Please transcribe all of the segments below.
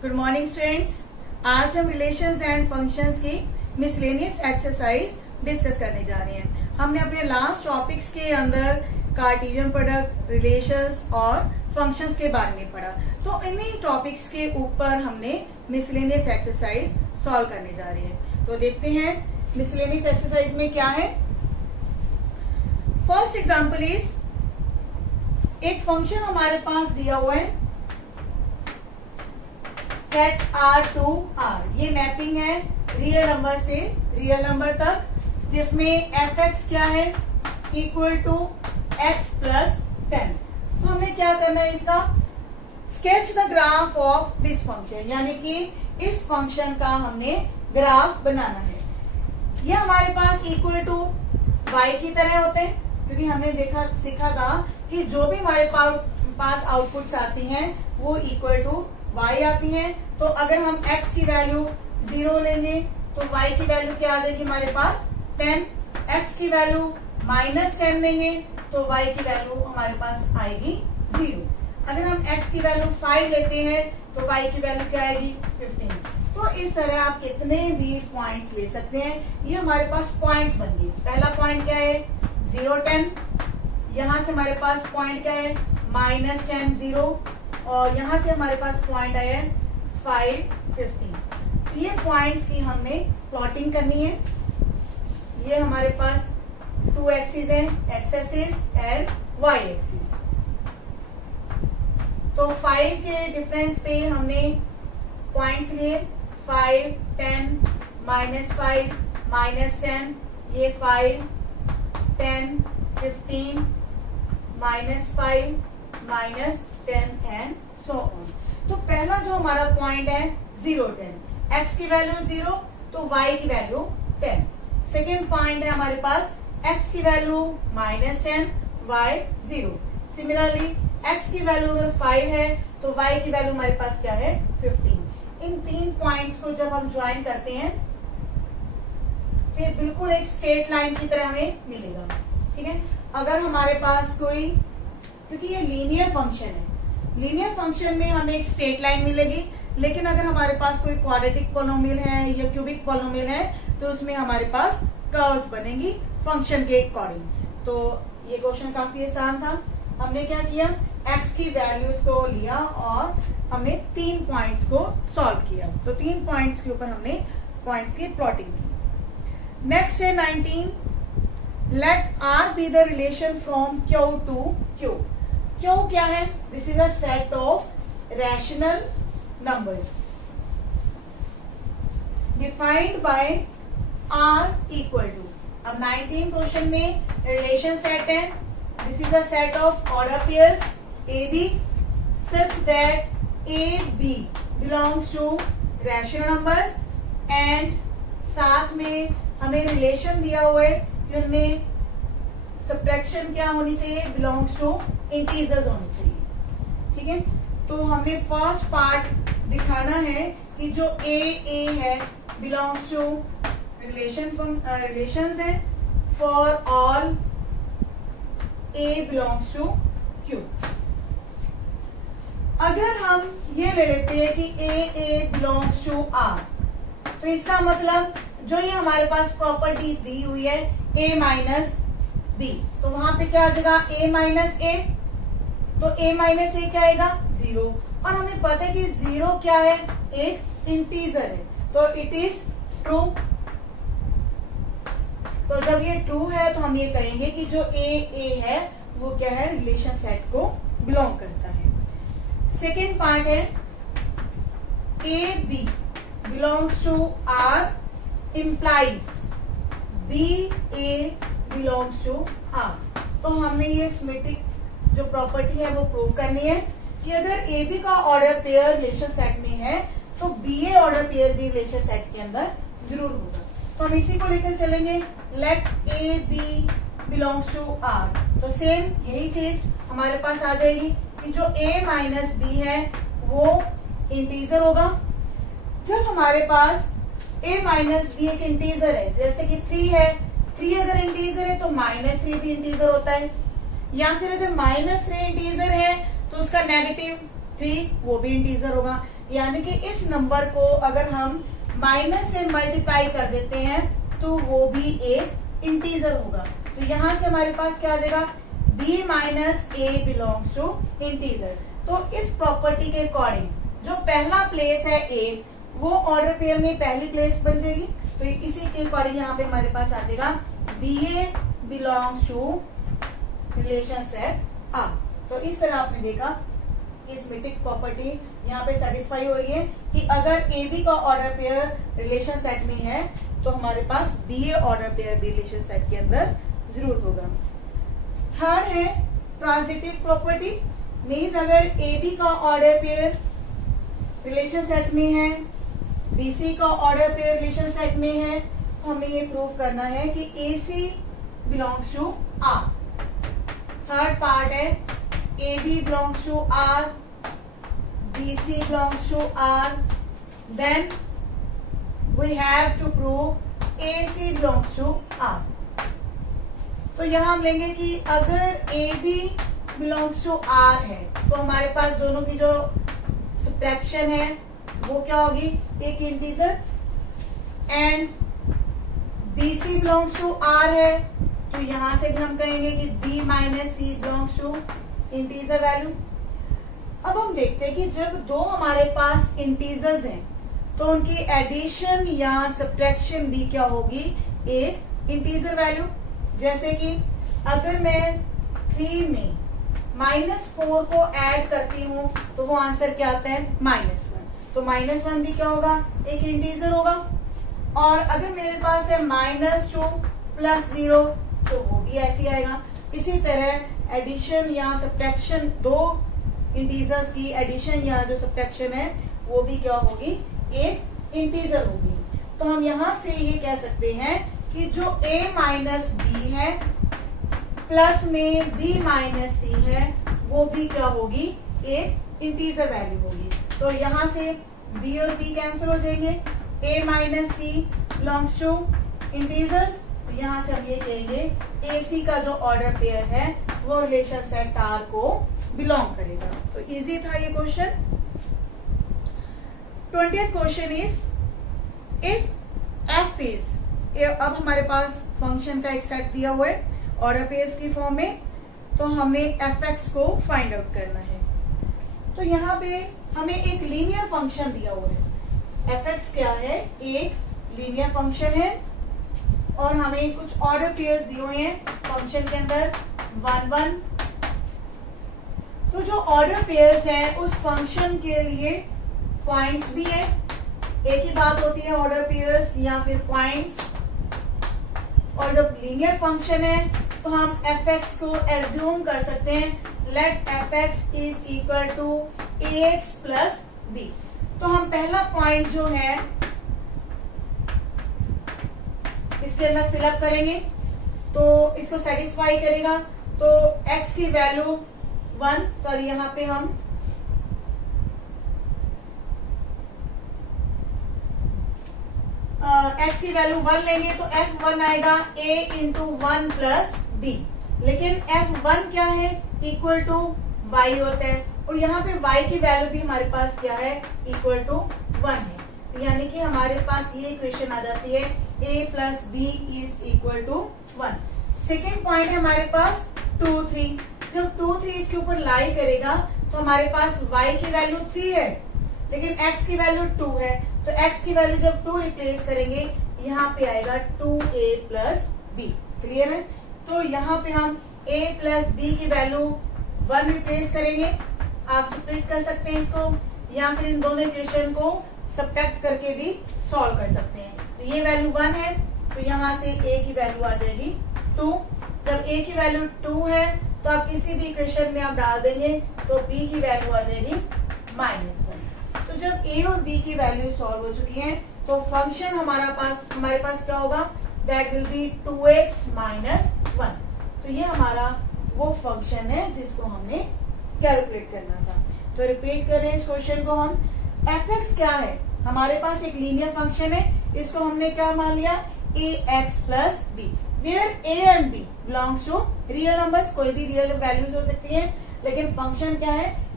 Good morning students. आज हम relations and functions की मिसलेनियस एक्सरसाइज डिस्कस करने जा रहे हैं। हमने अपने लास्ट टॉपिक्स के अंदर कार्टेशियन प्रोडक्ट, रिलेशंस और फंक्शंस के बारे में पढ़ा, तो इन्हीं टॉपिक्स के ऊपर हमने मिसलेनियस एक्सरसाइज सॉल्व करने जा रहे हैं। तो देखते हैं मिसलेनियस एक्सरसाइज में क्या है। फर्स्ट एग्जांपल इज, एक फंक्शन हमारे पास दिया हुआ है सेट R टू R। ये मैपिंग है रियल नंबर से रियल नंबर तक, जिसमें fx क्या है, इक्वल टू x प्लस 10। तो हमने क्या करना है, इसका sketch the graph of this function, यानी कि इस फंक्शन का हमने ग्राफ बनाना है। ये हमारे पास इक्वल टू y की तरह होते हैं, क्योंकि हमने सीखा था कि जो भी हमारे पास आउटपुट्स आती हैं वो इक्वल टू y आती हैं। तो अगर हम x की वैल्यू 0 लेंगे तो y की वैल्यू क्या आ जाएगी हमारे पास 10। x की वैल्यू -10 लेंगे तो y की वैल्यू हमारे पास आएगी 0। अगर हम x की वैल्यू 5 लेते हैं तो y की वैल्यू क्या आएगी 15। तो इस तरह आप कितने भी पॉइंट्स ले सकते हैं। ये हमारे पास पॉइंट्स बन गए। पहला पॉइंट क्या है 0 10, यहाँ से हमारे पास पॉइंट क्या है -10 0, और यहाँ से हमारे पास पॉइंट आया है 5 15। ये पॉइंट्स की हमने प्लॉटिंग करनी है। ये हमारे पास 2 एक्सिस है, x axis and y axis. तो 5 के डिफरेंस पे हमने पॉइंट्स लिए 5 10 -5 -10, ये 5 10 15 -5 -10 एंड सो ऑन। तो पहला जो हमारा पॉइंट है 0 10, x की वैल्यू 0 तो y की वैल्यू 10। सेकेंड पॉइंट है हमारे पास x की वैल्यू -10 y 0। सिमिलरली x की वैल्यू अगर 5 है तो y की वैल्यू हमारे पास क्या है 15। इन 3 पॉइंट्स को जब हम ज्वाइन करते हैं तो ये बिल्कुल एक स्ट्रेट लाइन की तरह हमें मिलेगा। ठीक है, अगर हमारे पास कोई, क्योंकि ये लीनियर फंक्शन है, लीनियर फंक्शन में हमें एक स्ट्रेट लाइन मिलेगी, लेकिन अगर हमारे पास कोई क्वाड्रेटिक पॉलिनोमियल है या क्यूबिक पॉलिनोमियल है तो उसमें हमारे पास कर्व्स बनेंगी फंक्शन के अकॉर्डिंग। तो ये क्वेश्चन काफी आसान था। हमने क्या किया, x की वैल्यूज को लिया और हमने 3 पॉइंट्स को सॉल्व किया। तो 3 पॉइंट्स के ऊपर हमने पॉइंट्स की प्लॉटिंग की। नेक्स्ट है 19, late R be the relation from Q to Q। Q क्या है, this is a set of rational numbers defined by R equal to. अब 19 क्वेश्चन में रिलेशन सेट है, this is a set of order pairs AB such that AB belongs to rational numbers, and साथ में हमें relation दिया हुआ है कि उनमें सब्ट्रैक्शन क्या होनी चाहिए, बिलोंग्स टू इंटीजर्स होनी चाहिए। ठीक है, तो हमने फर्स्ट पार्ट दिखाना है कि जो ए है बिलोंग्स टू रिलेशंस है for all A belongs to Q. अगर हम ये ले लेते हैं कि ए बिलोंग्स टू आर, तो इसका मतलब जो ये हमारे पास प्रॉपर्टी दी हुई है a माइनस बी, तो वहां पे क्या आ जाएगा a माइनस ए, तो a माइनस ए क्या आएगा 0। और हमें पता है कि 0 क्या है, एक इंटीजर है, तो इट इज ट्रू। तो जब ये ट्रू है तो हम ये कहेंगे कि जो a है वो क्या है, रिलेशन सेट को बिलोंग करता है। सेकेंड पार्ट है A B belongs to are implies BA belongs to R। तो हमने ये सिमेट्रिक जो प्रॉपर्टी है वो प्रूव करनी है कि अगर AB का ऑर्डर पेयर रिलेशन सेट में है तो BA ऑर्डर पेयर भी रिलेशन सेट के अंदर जरूर होगा। तो हम इसी को लेकर चलेंगे, late AB belongs to R। तो सेम यही चीज हमारे पास आ जाएगी कि जो A माइनस बी है वो इंटीजर होगा। जब हमारे पास a माइनस बी एक इंटीजर है, जैसे कि 3 है, 3 अगर इंटीजर है तो -3 भी इंटीजर होता है, या फिर अगर -3 इंटीजर है तो उसका नेगेटिव 3 वो भी इंटीजर होगा। यानी कि इस नंबर को अगर हम माइनस से मल्टीप्लाई कर देते हैं तो वो भी एक इंटीजर होगा। तो यहां से हमारे पास क्या आ जाएगा, b minus A belongs to integer. तो इस प्रॉपर्टी के अकॉर्डिंग जो पहला प्लेस है a, वो ऑर्डर पेयर में पहली प्लेस बन जाएगी। तो इसी के अकॉर्डिंग यहाँ पे हमारे पास आ जाएगा ba belongs to relation set R। तो इस तरह आपने देखा कि सिमेट्रिक प्रॉपर्टी यहाँ पे सेटिस्फाई हो रही है कि अगर ए बी का ऑर्डर पेयर रिलेशन सेट में है तो हमारे पास बी ए ऑर्डर पेयर भी रिलेशन सेट के अंदर जरूर होगा। थर्ड है ट्रांजिटिव प्रॉपर्टी, मीन्स अगर ए बी का ऑर्डर पेयर रिलेशन सेट में है, बी सी का ऑर्डर पेयर रिलेशन सेट में है, तो हमें ये प्रूव करना है कि ए सी belongs to are. Third part है A B belongs to are, B C belongs to are, then we have to prove A C belongs to are. तो यहां हम लेंगे कि अगर A B belongs to are है तो हमारे पास दोनों की जो सब्ट्रैक्शन है वो क्या होगी, एक integer. And B C belongs to are है तो यहां से भी हम कहेंगे कि b minus C belongs to integer value. अब हम देखते हैं कि जब दो हमारे पास इंटीजर्स हैं तो उनकी एडिशन या सब्ट्रैक्शन भी क्या होगी, एक इंटीजर वैल्यू। जैसे कि अगर मैं 3 में -4 को ऐड करती हूं तो वो आंसर क्या आता है, -1। तो -1 भी क्या होगा, एक इंटीजर होगा। और अगर मेरे पास है -2 + 0 तो वो भी ऐसे आएगा। इसी तरह एडिशन या सब्ट्रैक्शन, दो इंटीजर्स की एडिशन या जो सब्ट्रैक्शन है वो भी क्या होगी, एक इंटीजर होगी। तो हम यहां से ये कह सकते हैं कि जो a माइनस बी है प्लस में b माइनस सी है वो भी क्या होगी, एक इंटीजर वैल्यू होगी। तो यहां से b और b कैंसिल हो जाएंगे, a minus C belongs two integers. तो यहां से हम ये कहेंगे ए सी का जो ऑर्डर पेयर है वो रिलेशन सेट आर को बिलोंग करेगा। तो इजी था ये question. 20th question is if F is, अब हमारे पास फंक्शन का एक सेट दिया हुआ है ऑर्डर पेयर्स की फॉर्म में, तो हमें एफ एक्स को फाइंड आउट करना है। तो यहाँ पे हमें एक लीनियर फंक्शन दिया हुआ है। एफ एक्स क्या है, एक लीनियर फंक्शन है और हमें कुछ ऑर्डर पेयर्स दिए हुए हैं फंक्शन के अंदर 1 1। तो जो ऑर्डर पेयर्स हैं उस फंक्शन के लिए पॉइंट्स भी है। एक ही बात होती है ऑर्डर पेयर्स या फिर पॉइंट्स। और जब लीनियर फंक्शन है तो हम एफ एक्स को एज्यूम कर सकते हैं late F x is equal to A x plus B. तो हम पहला पॉइंट जो है इसके अंदर फिलअप करेंगे तो इसको सेटिस्फाई करेगा। तो x की वैल्यू 1, सॉरी यहाँ पे हम x की वैल्यू 1 लेंगे तो f1 आएगा a इंटू 1 प्लस b। लेकिन f1 क्या है, इक्वल टू y होता है और यहाँ पे y की वैल्यू भी हमारे पास क्या है, इक्वल टू 1 है। तो यानी कि हमारे पास ये इक्वेशन आ जाती है a plus B is equal to 1। Second point है हमारे पास 2 3। जब 2 3 इसके ऊपर लाई करेगा तो हमारे पास y की वैल्यू 3 है लेकिन x की वैल्यू 2 है। तो x की वैल्यू जब 2 रिप्लेस करेंगे यहाँ पे आएगा 2a प्लस b। क्लियर है। तो यहाँ पे हम a प्लस b की वैल्यू 1 रिप्लेस करेंगे। आप स्प्लिट कर सकते हैं इसको या फिर इन दोनों इक्वेशन को सब्ट्रैक्ट करके भी सॉल्व कर सकते हैं। तो ये वैल्यू 1 है तो यहाँ से a की वैल्यू आ जाएगी 2। जब a की वैल्यू 2 है तो आप किसी भी इक्वेशन में आप डाल देंगे तो b की वैल्यू आ जाएगी -1। तो जब a और b की वैल्यू सॉल्व हो चुकी है तो फंक्शन हमारे पास क्या होगा, that will be 2x minus 1। तो ये हमारा वो फंक्शन है जिसको हमने कैलकुलेट करना था। तो रिपीट कर रहे हैं इस क्वेश्चन को हम। f(x) क्या है, हमारे पास एक लीनियर फंक्शन है, इसको हमने क्या मान लिया, ax plus b, where a and b belongs to real numbers. कोई भी रियल वैल्यूज हो सकती है लेकिन फंक्शन क्या है,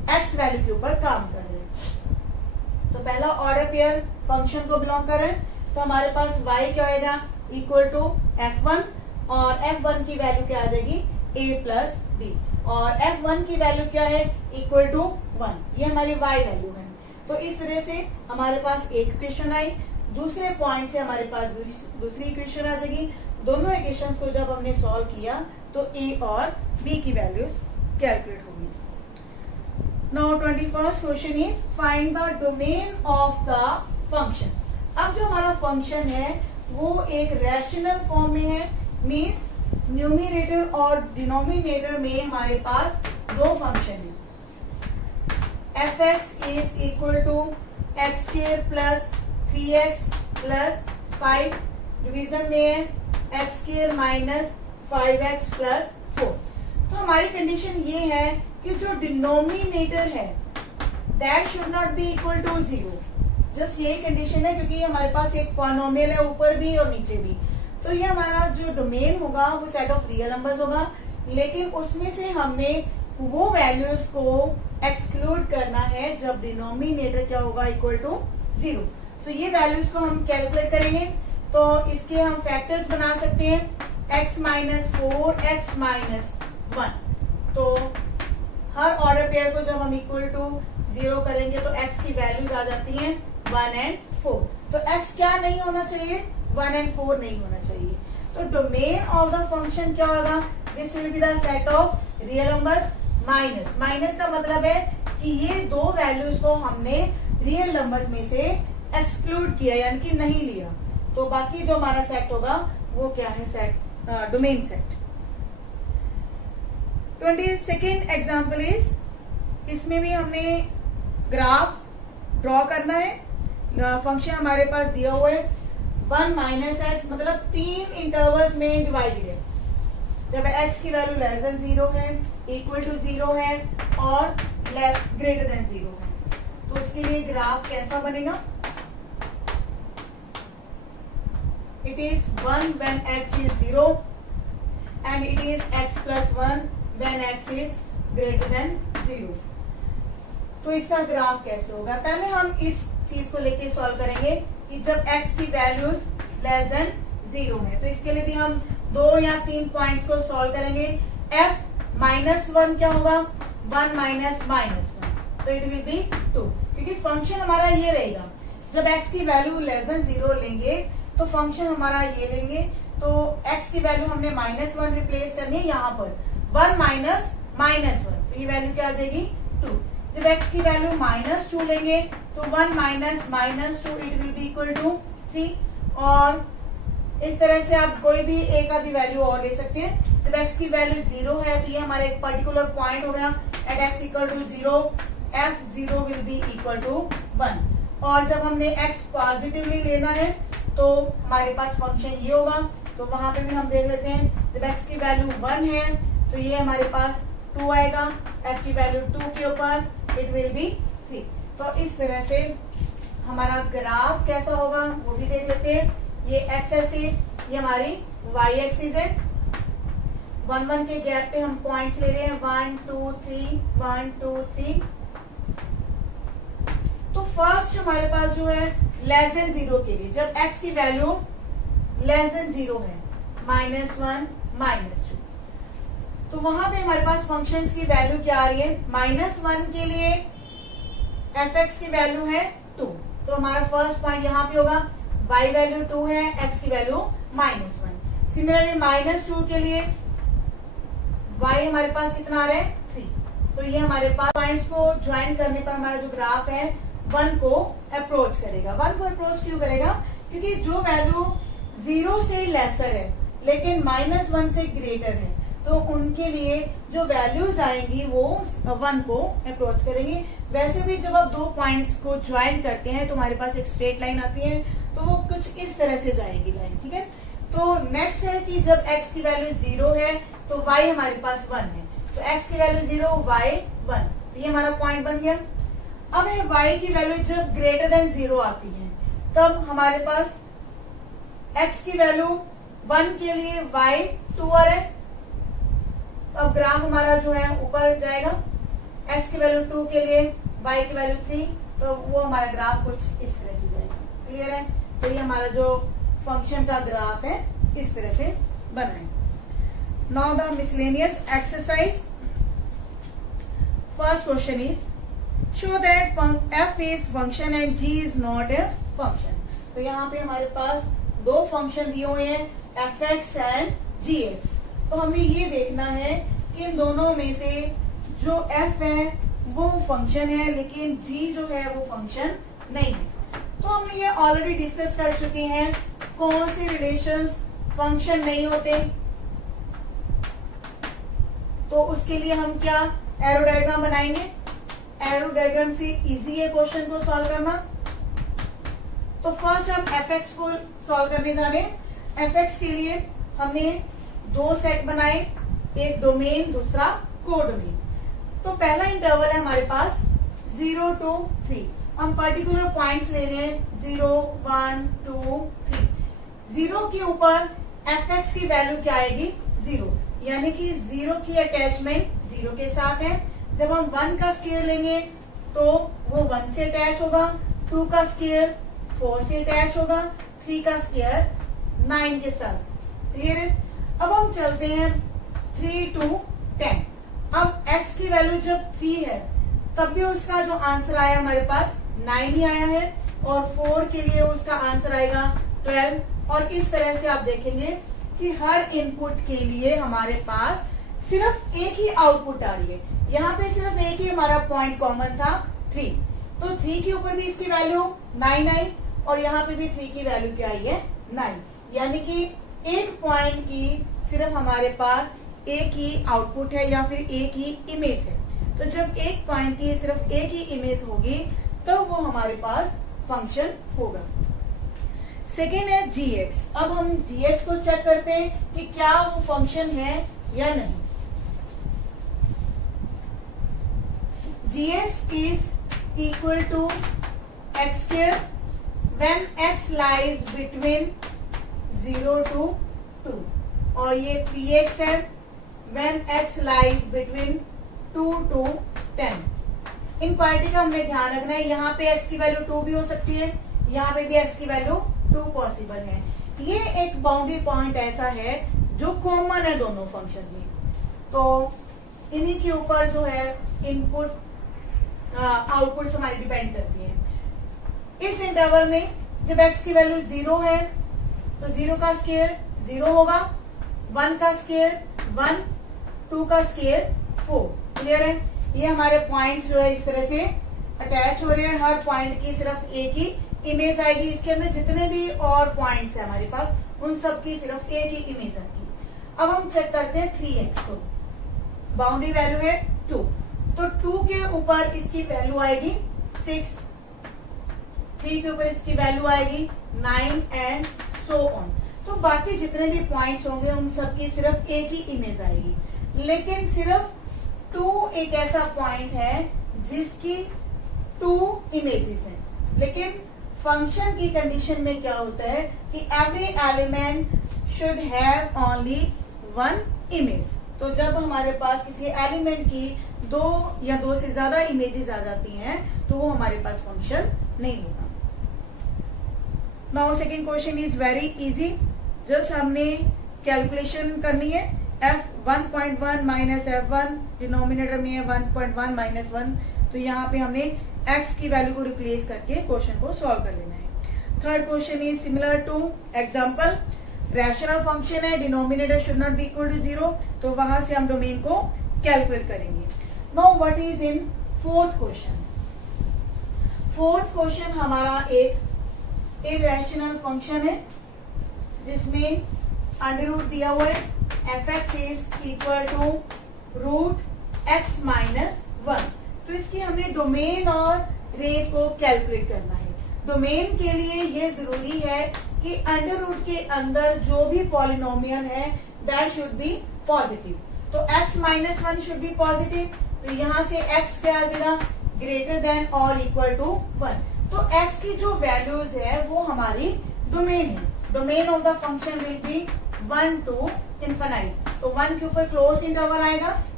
एक्स वैल्यू के ऊपर काम कर रहे हैं। तो पहला ऑर्डर पेयर फंक्शन को बिलोंग कर रहे हैं, तो हमारे पास y क्या आएगा इक्वल टू f1 और f1 की वैल्यू क्या आ जाएगी a प्लस बी, और f1 की वैल्यू क्या है इक्वल टू 1, ये हमारी y वैल्यू है। तो इस तरह से हमारे पास एक इक्वेशन आई, दूसरे पॉइंट से हमारे पास दूसरी इक्वेशन आ जाएगी। दोनों इक्वेशंस को जब हमने सॉल्व किया तो a और b की वैल्यूज कैलकुलेट होगी। Now 21st question is find the domain of the function. अब जो हमारा फंक्शन है वो एक रैशनल फॉर्म में है, मींस न्यूमरेटर और डिनोमिनेटर में हमारे पास दो फंक्शन है। fx is equal to x square plus 3x plus 5, division में है x square minus 5x plus 4। तो हमारी कंडीशन ये है कि जो डिनोमिनेटर है that should not be equal to 0। Just यही कंडीशन है, क्योंकि हमारे पास एक पॉलिनोमियल है ऊपर भी और नीचे भी। तो ये हमारा जो डोमेन होगा वो सेट ऑफ रियल नंबर्स होगा, लेकिन उसमें से हमने वो वैल्यूज को एक्सक्लूड करना है जब डिनोमिनेटर क्या होगा इक्वल टू 0। तो ये वैल्यूज को हम कैलकुलेट करेंगे। तो इसके हम फैक्टर्स बना सकते हैं x माइनस 4 x माइनस 1। तो हर ऑर्डर पेयर को जब हम इक्वल टू 0 करेंगे तो x की वैल्यूज आ जाती हैं 1 एंड 4। तो x क्या नहीं होना चाहिए 1 एंड 4 नहीं होना चाहिए। तो डोमेन ऑफ द फंक्शन क्या होगा, this will be the set of real numbers minus. Minus का मतलब है कि ये दो वैल्यूज को हमने रियल नंबर्स में से एक्सक्लूड किया, यानी कि नहीं लिया। तो बाकी जो हमारा सेट होगा वो क्या है, set domain set. 22nd example is, इसमें भी हमने ग्राफ ड्रॉ करना है। फंक्शन हमारे पास दिया हुआ है 1 माइनस एक्स, मतलब 3 इंटरवल्स में डिवाइडेड है। जब x की वैल्यू लेस देन 0 है, इक्वल टू 0 है और ग्रेटर देन 0 है। तो इसके लिए ग्राफ कैसा बनेगा, it is 1 when x is 0 and it is x plus 1 when x is greater than 0। तो इसका ग्राफ कैसे होगा, पहले हम इस चीज को लेके सॉल्व करेंगे कि जब x की वैल्यूज लेस देन 0 है। तो इसके लिए भी हम 2 या 3 पॉइंट्स को सॉल्व करेंगे। f माइनस 1 क्या होगा 1 माइनस माइनस 1, तो इट विल बी 2, क्योंकि फंक्शन हमारा ये रहेगा। जब x की वैल्यू लेस देन 0 लेंगे तो फंक्शन हमारा ये लेंगे। तो x की वैल्यू हमने -1 रिप्लेस करनी है यहाँ पर 1 माइनस माइनस 1, तो ये वैल्यू क्या आ जाएगी 2। जब x की वैल्यू -2 लेंगे तो 1 minus minus 2 it will be equal to 3। और इस तरह से आप कोई भी एक आधी वैल्यू और ले सकते हैं। जब x की वैल्यू 0 है तो ये हमारा एक पर्टिकुलर पॉइंट हो गया eight x equal to 0, f0 will be equal to 1। और जब हमने x पॉजिटिवली लेना है तो हमारे पास फंक्शन ये होगा। तो वहां पे भी हम देख लेते हैं, जब x की वैल्यू 1 है तो ये हमारे पास 2 आएगा, f की वैल्यू 2 के ऊपर इट विल बी 3। तो इस तरह से हमारा ग्राफ कैसा होगा वो भी देख लेते हैं। ये x एक्सिस, ये हमारी y एक्सिस है। 1 1 के गैप पे हम पॉइंट्स ले रहे हैं 1 2 3 1 2 3। तो फर्स्ट हमारे पास जो है लेस देन 0 के लिए, जब x की वैल्यू लेस देन 0 है -1 -2, तो वहां पे हमारे पास फंक्शंस की वैल्यू क्या आ रही है, -1 के लिए fx की वैल्यू है 2। तो हमारा फर्स्ट पॉइंट यहाँ पे होगा, y वैल्यू 2 है, x की वैल्यू -1। सिमिलरली -2 के लिए y हमारे पास कितना आ रहा है 3। तो ये हमारे पास पॉइंट्स को ज्वाइन करने पर हमारा जो ग्राफ है 1 को अप्रोच करेगा। 1 को अप्रोच क्यों करेगा, क्योंकि जो वैल्यू 0 से लेसर है लेकिन -1 से ग्रेटर है, तो उनके लिए जो वैल्यूज आएंगी वो 1 को अप्रोच करेंगे। वैसे भी जब आप दो पॉइंट्स को ज्वाइन करते हैं तो हमारे पास एक स्ट्रेट लाइन आती है, तो वो कुछ इस तरह से जाएगी लाइन, ठीक है। तो नेक्स्ट है कि जब x की वैल्यू 0 है तो y हमारे पास 1 है, तो x की वैल्यू 0 y 1, तो ये हमारा पॉइंट बन गया। अब है y की वैल्यू जब ग्रेटर देन 0 आती है तब हमारे पास x की वैल्यू 1 के लिए y 2 आ रहा है। अब ग्राफ हमारा जो है ऊपर जाएगा, x की वैल्यू 2 के लिए, y की वैल्यू 3, तो वो हमारा ग्राफ कुछ इस तरह से जाएगा। क्लियर है? तो ये हमारा जो फंक्शन का ग्राफ है इस तरह से बना है। Now the miscellaneous exercise, first question is show that f is function and g is not a function. तो यहाँ पे हमारे पास दो फंक्शन दिए हुए हैं, fx एंड gx। तो हमें ये देखना है कि इन दोनों में से जो f है वो फंक्शन है लेकिन g जो है वो फंक्शन नहीं है। तो हम ये ऑलरेडी डिस्कस कर चुके हैं कौन से रिलेशंस फंक्शन नहीं होते। तो उसके लिए हम क्या एरो डायग्राम बनाएंगे। एरो डायग्राम से इजी है क्वेश्चन को सॉल्व करना। तो फर्स्ट हम fx को सॉल्व करने जा रहे हैं। fx के लिए हमने दो सेट बनाए, एक डोमेन दूसरा कोडोमेन। तो पहला इंटरवल है हमारे पास 0 to 3। हम पर्टिकुलर पॉइंट्स ले रहे हैं 0, 1, 2, 3। 0 के ऊपर fx की वैल्यू क्या आएगी 0, यानी कि 0 की अटैचमेंट 0 के साथ है। जब हम 1 का स्केयर लेंगे तो वो 1 से अटैच होगा, 2 का स्केयर 4 से अटैच होगा, 3 का स्केयर 9 के साथ। क्लियर है? अब हम चलते हैं 3 to 10। अब x की वैल्यू जब 3 है तब भी उसका जो आंसर आया हमारे पास 9 ही आया है, और 4 के लिए उसका आंसर आएगा 12। और इस तरह से आप देखेंगे कि हर इनपुट के लिए हमारे पास सिर्फ एक ही आउटपुट आ रही है। यहाँ पे सिर्फ एक ही हमारा पॉइंट कॉमन था 3। तो 3 के ऊपर भी इसकी वैल्यू 9 आई, और यहाँ पे भी 3 की वैल्यू क्या आई है 9। यानी कि एक पॉइंट की सिर्फ हमारे पास एक ही आउटपुट है या फिर एक ही इमेज है। तो जब एक पॉइंट की सिर्फ एक ही इमेज होगी तो वो हमारे पास फंक्शन होगा। सेकेंड है gx। अब हम gx को चेक करते हैं कि क्या वो फंक्शन है या नहीं। gx is equal to x square when x lies between 0 to 2, और ये 3x है when x lies between 2 to 10। In quality का हमें ध्यान रखना है। यहाँ पे x की वैल्यू 2 भी हो सकती है, यहाँ पे भी x की वैल्यू 2 पॉसिबल है। ये एक बाउंड्री पॉइंट ऐसा है जो कॉमन है दोनों फंक्शंस में। तो इन्हीं के ऊपर जो है इनपुट आउटपुट हमारी डिपेंड करती है। इस इंटरवल में जब x की वैल्यू 0 है तो 0 का स्केयर 0 होगा, 1 का स्केयर 1, 2 का स्केयर 4। क्लियर है? ये हमारे पॉइंट्स जो है इस तरह से अटैच हो रहे हैं। हर पॉइंट की सिर्फ एक ही इमेज आएगी। इसके अंदर जितने भी और पॉइंट्स है हमारे पास उन सब की सिर्फ एक ही इमेज आएगी। अब हम चेक करते हैं 3x को। बाउंड्री वैल्यू है 2, तो 2 के ऊपर इसकी वैल्यू आएगी 6, 3 के ऊपर इसकी वैल्यू आएगी 9 एंड सो ऑन। तो बाकी जितने भी पॉइंट्स होंगे उन सब की सिर्फ एक ही इमेज आएगी। लेकिन सिर्फ 2 एक ऐसा पॉइंट है जिसकी 2 इमेजेस हैं। लेकिन फंक्शन की कंडीशन में क्या होता है कि every element should have only 1 image. तो जब हमारे पास किसी एलिमेंट की 2 या 2 से ज्यादा इमेजेस आ जाती हैं तो वो हमारे पास फंक्शन नहीं होगा। Now second question is very easy. Just हमने कैलकुलेशन करनी है। f1.1 माइनस f1, डिनोमिनेटर में है 1.1 माइनस 1। तो यहाँ पे हमने x की वैल्यू को रिप्लेस करके क्वेश्चन को सॉल्व कर लेना है। Third question is similar to example. Rational function है, denominator should not be equal to 0, तो वहां से हम डोमेन को कैलकुलेट करेंगे। Now what is in fourth question. Fourth question हमारा एक इरैशनल फंक्शन है जिसमें अंडर रूट दिया हुआ है। fx is equal to root x minus 1। तो इसकी हमने डोमेन और रेंज को कैलकुलेट करना है। डोमेन के लिए ये जरूरी है कि अंडर रूट के अंदर जो भी पॉलिनोमियल है दैट शुड बी पॉजिटिव। तो x minus 1 should be positive. तो यहाँ से x क्या आ जाएगा ग्रेटर देन और इक्वल टू 1। तो x की जो वैल्यूज है वो हमारी डोमेन है। Domain of the function will be 1 to infinite. तो 1 के ऊपर क्लोज इंटरवल आएगा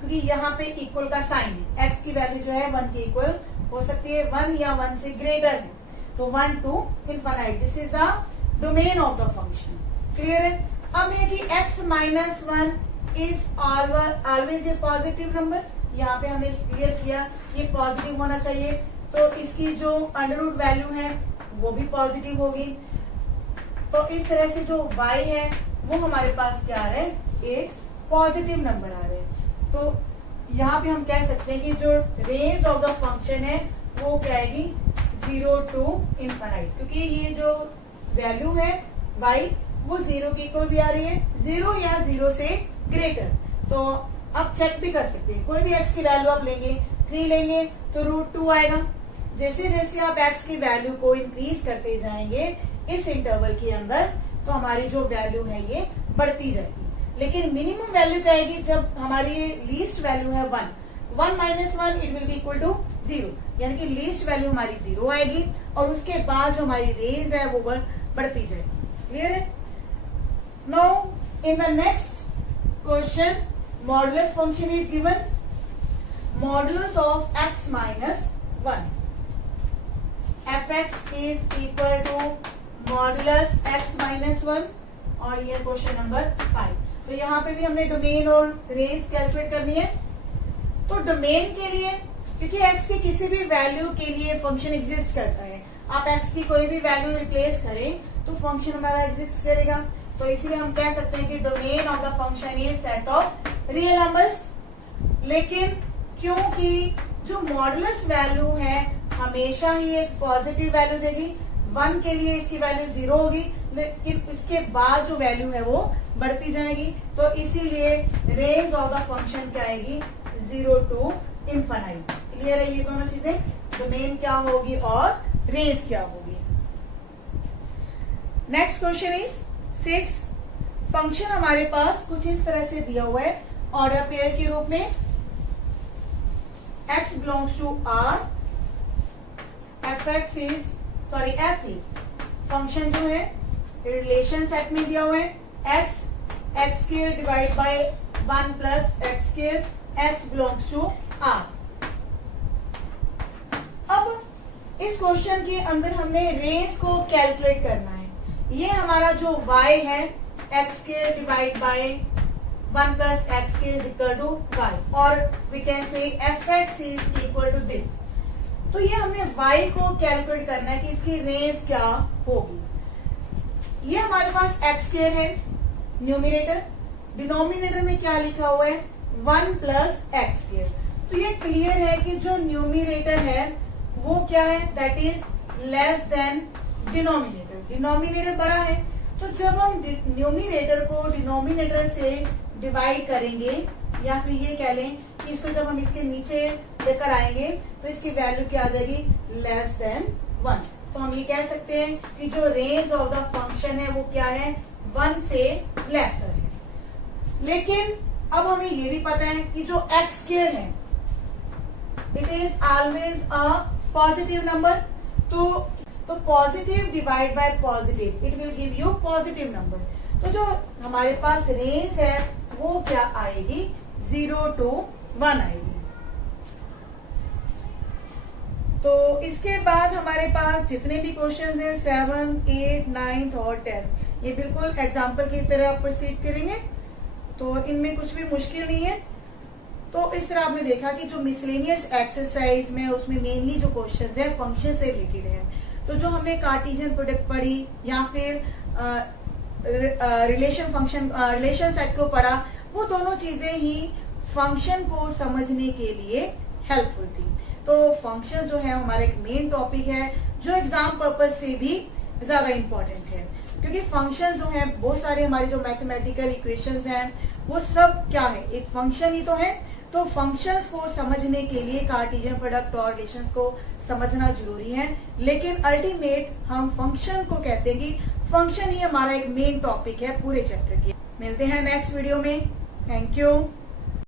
क्योंकि यहाँ पे इक्वल का साइन है, x की वैल्यू जो है 1 के इक्वल हो सकती है, 1 या 1 से ग्रेटर है, तो 1 to infinite, this is the domain of the function. Clear है? अब है कि x minus 1 is always a positive number, यहाँ पे हमने क्लियर किया ये पॉजिटिव होना चाहिए, तो इसकी जो अंडर रूट वैल्यू है वो भी पॉजिटिव होगी। तो इस तरह से जो y है वो हमारे पास क्या आ रहा है, एक पॉजिटिव नंबर आ रहा है। तो यहाँ पे हम कह सकते हैं कि जो रेंज ऑफ द फंक्शन है वो क्या आएगी, 0 to infinite, क्योंकि ये जो वैल्यू है y वो 0 के इक्वल भी आ रही है, 0 या 0 से ग्रेटर। तो आप चेक भी कर सकते हैं, कोई भी x की वैल्यू आप लेंगे, 3 लेंगे तो √2 आएगा। जैसे जैसे आप x की वैल्यू को इंक्रीज करते जाएंगे इस इंटरवल के अंदर, तो हमारी जो वैल्यू है ये बढ़ती जाएगी। लेकिन मिनिमम वैल्यू क्या आएगी, जब हमारी लीस्ट वैल्यू है 1 minus 1 it will be equal to 0, यानी कि लीस्ट वैल्यू हमारी 0 आएगी और उसके बाद जो हमारी रेंज है वो बढ़ती जाएगी। क्लियर है? Now in the next question modulus function is given, modulus of x minus 1, fx is equal to modulus x minus 1, और ये क्वेश्चन नंबर 5। तो यहाँ पे भी हमने डोमेन और रेंज कैलकुलेट करनी है। तो डोमेन के लिए, क्योंकि x के किसी भी वैल्यू के लिए फंक्शन एग्जिस्ट करता है, आप x की कोई भी वैल्यू रिप्लेस करें तो फंक्शन हमारा एग्जिस्ट करेगा, तो इसीलिए हम कह सकते हैं कि domain of the function is set of real numbers. लेकिन क्योंकि जो मॉडुलस वैल्यू है हमेशा ही एक पॉजिटिव वैल्यू देगी, 1 के लिए इसकी वैल्यू 0 होगी, लेकिन इसके बाद जो वैल्यू है वो बढ़ती जाएगी, तो इसीलिए रेंज ऑफ द फंक्शन क्या आएगी, 0 to infinite। क्लियर है ये दोनों चीजें, डोमेन क्या होगी और रेंज क्या होगी। नेक्स्ट क्वेश्चन इज 6, फंक्शन हमारे पास कुछ इस तरह से दिया हुआ है ऑर्डर पेयर के रूप में, x belongs to R, f is function जो है रिलेशन सेट में दिया हुआ है, x square divide by 1 plus x square, x belongs to R। अब इस क्वेश्चन के अंदर हमने रेंज को कैलकुलेट करना है। ये हमारा जो y है x square divide by 1 plus x square is equal to y, और we can say fx is equal to this. तो ये हमने y को कैलकुलेट करना है कि इसकी रेंज क्या होगी। ये हमारे पास x स्क्वायर है न्यूमिनेटर, डिनोमिनेटर में क्या लिखा हुआ है 1 प्लस x स्क्वायर। तो ये क्लियर है कि जो न्यूमिनेटर है वो क्या है, that is less than denominator, denominator बड़ा है। तो जब हम न्यूमिनेटर को डिनोमिनेटर से डिवाइड करेंगे, या फिर ये कह लें कि इसको जब हम इसके नीचे लेकर आएंगे तो इसकी वैल्यू क्या आ जाएगी, लेस देन 1। तो हम ये कह सकते हैं कि जो रेंज ऑफ द फंक्शन है वो क्या है, 1 से लेसर है। लेकिन अब हमें ये भी पता है कि जो x स्क्वायर है it is always a positive number, तो positive divide by positive it will give you positive number. तो जो हमारे पास रेंज है वो क्या आएगी, 0 to 1 आएगी। तो इसके बाद हमारे पास जितने भी क्वेश्चंस हैं 7, 8, 9 और 10, ये बिल्कुल एग्जाम्पल की तरह प्रोसीड करेंगे, तो इनमें कुछ भी मुश्किल नहीं है। तो इस तरह आपने देखा कि जो मिसलेनियस एक्सरसाइज में उसमें मेनली जो क्वेश्चंस है फंक्शन से रिलेटेड है। तो जो हमने कार्टेशियन प्रोडक्ट पढ़ी या फिर रिलेशन सेट को पढ़ा, वो दोनों चीजें ही फंक्शन को समझने के लिए हेल्पफुल थी। तो फंक्शन जो है हमारा एक मेन टॉपिक है जो एग्जाम पर्पज से भी ज्यादा इम्पोर्टेंट है, क्योंकि फंक्शन जो है बहुत सारे हमारी जो मैथमेटिकल इक्वेशंस हैं वो सब क्या है, एक फंक्शन ही तो है। तो फंक्शंस को समझने के लिए कार्टेशियन प्रोडक्ट और रिलेशंस को समझना जरूरी है, लेकिन अल्टीमेट हम फंक्शन को कहते हैं कि फंक्शन ही हमारा एक मेन टॉपिक है पूरे चैप्टर की। मिलते हैं नेक्स्ट वीडियो में, थैंक यू।